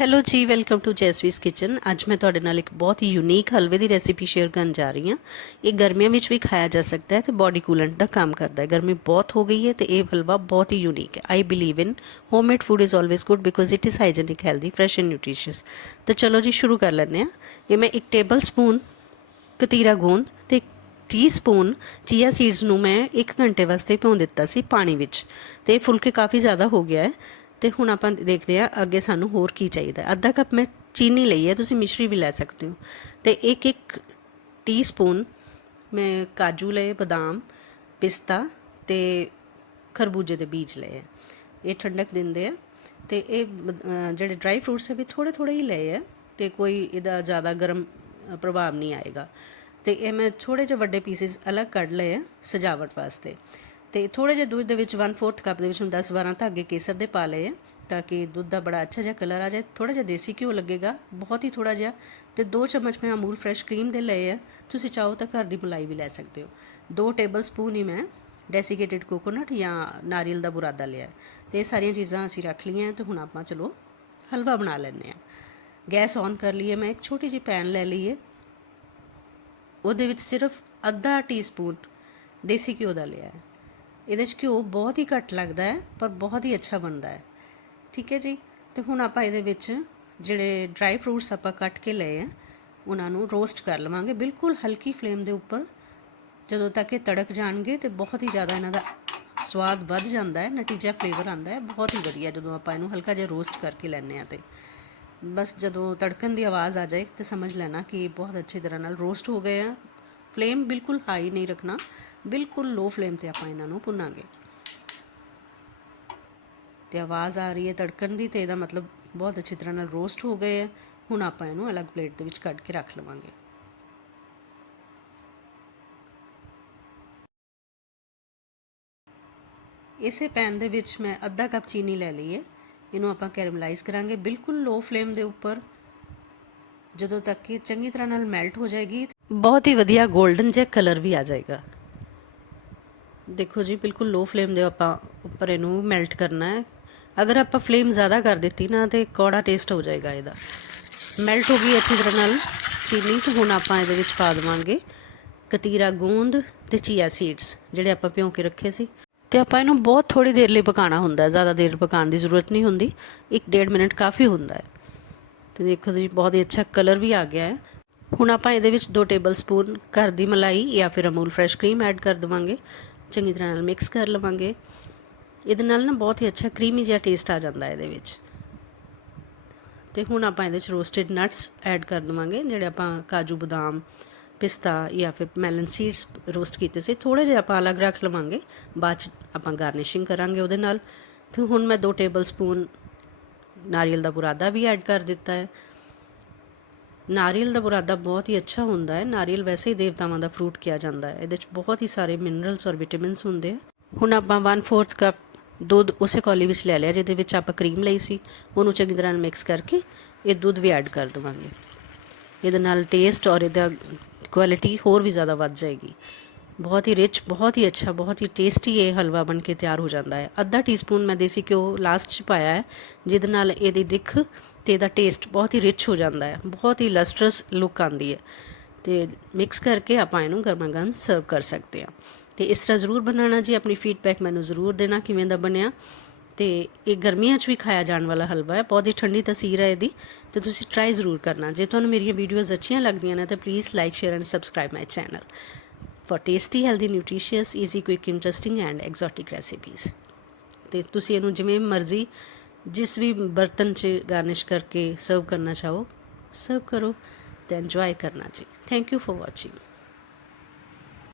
Hello ਜੀ welcome to ਜੈਸਵੀਸ kitchen ਅੱਜ ਮੈਂ ਤੁਹਾਡੇ ਨਾਲ ਇੱਕ ਬਹੁਤ ਹੀ ਯੂਨੀਕ ਹਲਵੇ ਦੀ ਰੈਸਿਪੀ ਸ਼ੇਅਰ ਕਰਨ ਜਾ ਰਹੀ ਹਾਂ ਇਹ ਗਰਮੀਆਂ ਵਿੱਚ ਵੀ ਖਾਇਆ ਜਾ ਸਕਦਾ ਹੈ ਤੇ ਬਾਡੀ ਕੂਲੈਂਟ ਦਾ ਕੰਮ ਕਰਦਾ ਹੈ ਗਰਮੀ ਬਹੁਤ ਹੋ ਗਈ ਹੈ ਤੇ ਇਹ ਹਲਵਾ ਬਹੁਤ ਹੀ ਯੂਨੀਕ ਹੈ I believe in homemade food is always good because it is hygienic healthy fresh and nutritious ਤਾਂ ਚਲੋ ਜੀ ਸ਼ੁਰੂ ਕਰ ਲੈਂਦੇ ਹਾਂ ਇਹ ਮੈਂ 1 ਟੇਬਲ ਸਪੂਨ ਕਤੀਰਾ ਗੋਂਦ ਤੇ ਟੀਸਪੂਨ ਚੀਆ ਸੀਡਸ ਨੂੰ ਮੈਂ 1 ਘੰਟੇ ਵਾਸਤੇ ਭਿਉਂ ਦਿੱਤਾ ਸੀ ਪਾਣੀ ਵਿੱਚ ਤੇ ਇਹ ਫੁਲਕੇ ਕਾਫੀ ਜ਼ਿਆਦਾ ਹੋ ਗਿਆ ਹੈ ਤੇ ਹੁਣ ਆਪਾਂ ਦੇਖਦੇ ਹਾਂ ਅੱਗੇ ਸਾਨੂੰ ਹੋਰ ਕੀ ਚਾਹੀਦਾ ਅੱਧਾ ਕੱਪ ਮੈਂ ਚੀਨੀ ਲਈ ਹੈ, ਤੁਸੀਂ ਮਿਸ਼ਰੀ ਵੀ ਲੈ ਸਕਦੇ ਹੋ। ਤੇ ਇੱਕ ਇੱਕ ਟੀਸਪੂਨ ਮੈਂ ਕਾਜੂ ਲਏ, ਬਦਾਮ, ਪਿਸਤਾ ਤੇ ਖਰਬੂਜੇ ਦੇ ਬੀਜ ਲਏ ਹੈ। ਇਹ ਠੰਡਕ ਦਿੰਦੇ ਆ ਤੇ ਇਹ ਬ- ਜਿਹੜੇ ਡਰਾਈ ਫਰੂਟਸ ਹੈ, ਵੀ ਥੋੜੇ ਥੋੜੇ ਹੀ ਲਏ ਹੈ ਤੇ ਕੋਈ ਇਹਦਾ ਜ਼ਿਆਦਾ ਗਰਮ ਪ੍ਰਭਾਵ ਨਹੀਂ ਆਏਗਾ। ਤੇ ਇਹ ਮੈਂ ਥੋੜੇ ਜਿਹੇ ਵੱਡੇ ਪੀਸਿਸ ਅਲੱਗ ਕੱਢ ਲਏ ਆ ਸਜਾਵਟ ਵਾਸਤੇ। ਤੇ ਥੋੜੇ ਜਿਹਾ ਦੁੱਧ ਦੇ ਵਿੱਚ 1/4 ਕੱਪ ਦੇ ਵਿੱਚ ਹੁਣ 10-12 ਧਾਗੇ ਕੇਸਰ ਦੇ ਪਾ ਲਏ ਤਾਂ ਕਿ ਦੁੱਧ ਦਾ ਬੜਾ ਅੱਛਾ ਜਿਹਾ ਕਲਰ ਆ ਜਾਏ। ਥੋੜਾ ਜਿਹਾ ਦੇਸੀ ਘਿਓ ਲੱਗੇਗਾ, ਬਹੁਤ ਹੀ ਥੋੜਾ ਜਿਹਾ। ਤੇ 2 ਚਮਚ ਮੈਂ ਅਮੂਲ ਫਰੈਸ਼ ਕਰੀਮ ਦੇ ਲਏ ਆ। ਤੁਸੀਂ ਚਾਹੋ ਤਾਂ ਘਰ ਦੀ ਮਲਾਈ ਵੀ ਲੈ ਸਕਦੇ ਹੋ। 2 ਟੇਬਲ ਸਪੂਨ ਹੀ ਮੈਂ ਡੈਸੀਕੇਟਿਡ ਕੋਕੋਨਟ ਜਾਂ ਨਾਰੀਅਲ ਦਾ ਬੁਰਾਦਾ ਲਿਆ। ਹੈ। ਤੇ ਇਹ ਸਾਰੀਆਂ ਚੀਜ਼ਾਂ ਅਸੀਂ ਰੱਖ ਲਈਆਂ ਤੇ ਹੁਣ ਆਪਾਂ ਚਲੋ ਹਲਵਾ ਬਣਾ ਲੈਂਦੇ ਆ ਗੈਸ ਔਨ ਕਰ ਲਈਏ ਮੈਂ, ਇੱਕ ਛੋਟੀ ਜਿਹੀ ਪੈਨ ਲੈ ਲਈਏ। ਉਹਦੇ ਵਿੱਚ ਸਿਰਫ ਅੱਧਾ ਟੀਸਪੂਨ ਦੇਸੀ ਘਿਓ ਦਾ ਲਿਆ ਹੈ। ਇਹਦੇ 'ਚ ਘਿਓ ਬਹੁਤ ਹੀ ਘੱਟ ਲੱਗਦਾ ਹੈ, ਪਰ ਬਹੁਤ ਹੀ ਅੱਛਾ ਬਣਦਾ ਹੈ। ਠੀਕ ਹੈ ਜੀ? ਤੇ ਹੁਣ ਆਪਾਂ ਇਹਦੇ ਵਿੱਚ ਜਿਹੜੇ ਡਰਾਈ ਫਰੂਟਸ ਆਪਾਂ ਕੱਟ ਕੇ ਲਏ ਆ ਉਹਨਾਂ ਨੂੰ ਰੋਸਟ ਕਰ ਲਵਾਂਗੇ। ਬਿਲਕੁਲ ਹਲਕੀ ਫਲੇਮ ਦੇ ਉੱਪਰ। ਜਦੋਂ ਤੱਕ ਇਹ ਤੜਕ ਜਾਣਗੇ ਤੇ ਬਹੁਤ ਹੀ ਜ਼ਿਆਦਾ ਇਹਨਾਂ ਦਾ ਸਵਾਦ ਵੱਧ ਜਾਂਦਾ ਹੈ, ਨਤੀਜਾ ਫਲੇਵਰ ਆਉਂਦਾ ਹੈ। ਬਹੁਤ ਹੀ ਵਧੀਆ ਜਦੋਂ ਆਪਾਂ ਇਹਨੂੰ ਹਲਕਾ ਜਿਹਾ ਰੋਸਟ ਕਰਕੇ ਲੈਂਦੇ ਆ ਤੇ। ਬਸ ਜਦੋਂ ਤੜਕਣ ਦੀ ਆਵਾਜ਼ ਆ ਜਾਏ ਤੇ ਸਮਝ ਲੈਣਾ ਕਿ ਇਹ ਬਹੁਤ ਅੱਛੀ ਤਰ੍ਹਾਂ ਨਾਲ ਰੋਸਟ ਹੋ ਗਏ ਆ। ਫਲੇਮ ਬਿਲਕੁਲ ਹਾਈ ਨਹੀਂ ਰੱਖਣਾ। ਬਿਲਕੁਲ ਲੋ ਫਲੇਮ ਤੇ ਆਪਾਂ ਇਹਨਾਂ ਨੂੰ ਭੁੰਨਾਂਗੇ। ਤੇ ਆਵਾਜ਼ ਆ ਰਹੀ ਹੈ ਤੜਕਣ ਦੀ ਤੇ ਇਹਦਾ ਮਤਲਬ ਬਹੁਤ ਅੱਛੀ ਤਰ੍ਹਾਂ ਨਾਲ ਰੋਸਟ ਹੋ ਗਏ ਹੈ। ਹੁਣ ਆਪਾਂ ਇਹਨੂੰ ਅਲੱਗ ਪਲੇਟ ਦੇ ਵਿੱਚ ਕੱਢ ਕੇ ਰੱਖ ਲਵਾਂਗੇ। ਇਸੇ ਪੈਨ ਦੇ ਵਿੱਚ ਮੈਂ ਅੱਧਾ ਕੱਪ ਚੀਨੀ ਲੈ ਲਈ ਹੈ। ਇਹਨੂੰ ਆਪਾਂ ਕੈਰਮਲਾਈਜ਼ ਕਰਾਂਗੇ। ਬਿਲਕੁਲ ਲੋ ਫਲੇਮ ਦੇ ਉੱਪਰ ਜਦੋਂ ਤੱਕ ਕਿ ਚੰਗੀ ਤਰ੍ਹਾਂ ਨਾਲ ਮੈਲਟ ਹੋ ਜਾਏਗੀ, ਬਹੁਤ ਹੀ ਵਧੀਆ 골ਡਨ ਜਿਹਾ ਕਲਰ ਵੀ ਆ ਜਾਏਗਾ। ਦੇਖੋ ਜੀ, ਬਿਲਕੁਲ ਲੋ ਫਲੇਮ ਦੇ ਆਪਾਂ ਉੱਪਰ ਇਹਨੂੰ ਮੈਲਟ ਕਰਨਾ ਹੈ। ਅਗਰ ਆਪਾਂ ਫਲੇਮ ਜ਼ਿਆਦਾ ਕਰ ਦਿੱਤੀ ਨਾ, ਤੇ ਕੌੜਾ ਟੇਸਟ ਹੋ ਜਾਏਗਾ ਇਹਦਾ। ਮੈਲਟ ਹੋ ਗਈ ਅੱਛੀ ਤਰ੍ਹਾਂ ਨਾਲ ਚੀਨੀ, ਤੇ ਹੁਣ ਆਪਾਂ ਇਹਦੇ ਵਿੱਚ ਪਾ ਦੇਵਾਂਗੇ ਕਤੀਰਾ, ਗੂੰਦ ਤੇ ਚੀਆ ਸੀਡਸ ਜਿਹੜੇ ਆਪਾਂ ਭਿਉਂ ਕੇ ਰੱਖੇ ਸੀ। ਤੇ ਆਪਾਂ ਇਹਨੂੰ ਬਹੁਤ ਥੋੜੀ ਦੇਰ ਲਈ ਪਕਾਉਣਾ ਹੁੰਦਾ ਹੈ। ਜ਼ਿਆਦਾ ਦੇਰ ਪਕਾਉਣ ਦੀ ਜ਼ਰੂਰਤ ਨਹੀਂ ਹੁੰਦੀ। 1.5 ਮਿੰਟ ਕਾਫੀ ਹੁੰਦਾ ਹੈ। ਤੇ ਦੇਖੋ ਜੀ ਬਹੁਤ ਹੀ ਅੱਛਾ ਕਲਰ ਵੀ ਆ ਗਿਆ ਹੈ। ਹੁਣ ਆਪਾਂ ਇਹਦੇ ਵਿੱਚ 2 ਟੇਬਲ ਸਪੂਨ ਘਰ ਦੀ ਮਲਾਈ ਜਾਂ ਫਿਰ ਅਮੂਲ ਫਰੈਸ਼ ਕਰੀਮ ਐਡ ਕਰ ਦਵਾਂਗੇ। ਚੰਗੀ ਤਰ੍ਹਾਂ ਨਾਲ ਮਿਕਸ ਕਰ ਲਵਾਂਗੇ। ਇਹਦੇ ਨਾਲ ਨਾ ਬਹੁਤ ਹੀ ਅੱਛਾ ਕਰੀਮੀ ਜਿਹਾ ਟੇਸਟ ਆ ਜਾਂਦਾ ਇਹਦੇ ਵਿੱਚ। ਤੇ ਹੁਣ ਆਪਾਂ ਇਹਦੇ ਵਿੱਚ ਰੋਸਟਡ ਨਟਸ ਐਡ ਕਰ ਦਵਾਂਗੇ, ਜਿਹੜੇ ਆਪਾਂ ਕਾਜੂ ਬਦਾਮ, ਪਿਸਤਾ ਜਾਂ ਫਿਰ ਮੈਲਨ ਸੀਡਸ ਰੋਸਟ ਕੀਤੇ ਸੀ ਥੋੜੇ ਜਿਹਾ ਆਪਾਂ ਅਲੱਗ ਰੱਖ ਲਵਾਂਗੇ। ਬਾਅਦ ਚ ਆਪਾਂ ਗਾਰਨਿਸ਼ਿੰਗ ਕਰਾਂਗੇ ਉਹਦੇ ਨਾਲ। ਤੇ ਹੁਣ ਮੈਂ 2 ਟੇਬਲ ਸਪੂਨ ਨਾਰੀਅਲ ਦਾ ਬੁਰਾਦਾ ਵੀ ਐਡ ਕਰ ਦਿੱਤਾ ਹੈ। ਨਾਰੀਅਲ ਦਾ ਬੁਰਾਦਾ ਬਹੁਤ ਹੀ ਅੱਛਾ ਹੁੰਦਾ ਹੈ। ਨਾਰੀਅਲ ਵੈਸੇ ਹੀ ਦੇਵਤਾਵਾਂ ਦਾ ਫਰੂਟ ਕਿਹਾ ਜਾਂਦਾ ਹੈ। ਇਹਦੇ ਵਿੱਚ ਬਹੁਤ ਹੀ ਸਾਰੇ ਮਿਨਰਲਸ ਔਰ ਵਿਟਾਮਿਨਸ ਹੁੰਦੇ ਆ। ਹੁਣ ਆਪਾਂ 1/4 ਕੱਪ ਦੁੱਧ ਉਸੇ ਕੌਲੀ ਵਿੱਚ ਲੈ ਲਿਆ, ਜਿਹਦੇ ਵਿੱਚ ਆਪਾਂ ਕਰੀਮ ਲਈ ਸੀ। ਉਹਨੂੰ ਚੰਗੀ ਤਰ੍ਹਾਂ ਮਿਕਸ ਕਰਕੇ ਇਹ ਦੁੱਧ ਵੀ ਐਡ ਕਰ ਦਵਾਂਗੇ। ਇਹਦੇ ਨਾਲ ਟੇਸਟ ਔਰ ਇਹਦਾ ਕੁਆਲਿਟੀ ਹੋਰ ਵੀ ਜ਼ਿਆਦਾ ਵੱਧ ਜਾਏਗੀ। ਬਹੁਤ ਹੀ ਰਿਚ ਬਹੁਤ ਹੀ ਅੱਛਾ ਬਹੁਤ ਹੀ ਟੇਸਟੀ ਇਹ ਹਲਵਾ ਬਣ ਕੇ ਤਿਆਰ ਹੋ ਜਾਂਦਾ ਹੈ ਅੱਧਾ ਟੀਸਪੂਨ ਮੈਂ ਦੇਸੀ ਘਿਓ ਲਾਸਟ 'ਚ ਪਾਇਆ ਹੈ ਜਿਹਦੇ ਨਾਲ ਇਹਦੀ ਦਿੱਖ ਤੇ ਇਹਦਾ ਟੇਸਟ ਬਹੁਤ ਹੀ ਰਿਚ ਹੋ ਜਾਂਦਾ ਹੈ ਬਹੁਤ ਹੀ ਲਸਟਰਸ ਲੁੱਕ ਆਉਂਦੀ ਹੈ ਤੇ ਮਿਕਸ ਕਰਕੇ ਆਪਾਂ ਇਹਨੂੰ ਗਰਮਾ ਗਰਮ ਸਰਵ ਕਰ ਸਕਦੇ ਹਾਂ ਤੇ ਇਸ ਤਰ੍ਹਾਂ ਜ਼ਰੂਰ ਬਣਾਉਣਾ ਜੀ ਆਪਣੀ ਫੀਡਬੈਕ ਮੈਨੂੰ ਜ਼ਰੂਰ ਦੇਣਾ ਕਿਵੇਂ ਦਾ ਬਣਿਆ ਤੇ ਇਹ ਗਰਮੀਆਂ 'ਚ ਵੀ ਖਾਇਆ ਜਾਣ ਵਾਲਾ ਹਲਵਾ ਹੈ ਬਹੁਤ ਹੀ ਠੰਡੀ ਤਸੀਰ ਹੈ ਇਹਦੀ ਤੇ ਤੁਸੀਂ ਟਰਾਈ ਜ਼ਰੂਰ ਕਰਨਾ ਜੇ ਤੁਹਾਨੂੰ ਮੇਰੀਆਂ ਵੀਡੀਓਜ਼ ਅੱਛੀਆਂ ਲੱਗਦੀਆਂ ਨੇ ਤਾਂ please like share and subscribe my channel for tasty healthy nutritious easy quick interesting and exotic recipes ਤੇ ਤੁਸੀਂ ਇਹਨੂੰ ਜਿਵੇਂ ਮਰਜ਼ੀ, ਜਿਸ ਵੀ ਬਰਤਨ 'ਚ ਗਾਰਨਿਸ਼ ਕਰਕੇ ਸਰਵ ਕਰਨਾ ਚਾਹੋ ਸਰਵ ਕਰੋ, ਤੇ ਇੰਜੋਏ ਕਰਨਾ ਜੀ. Thank you for watching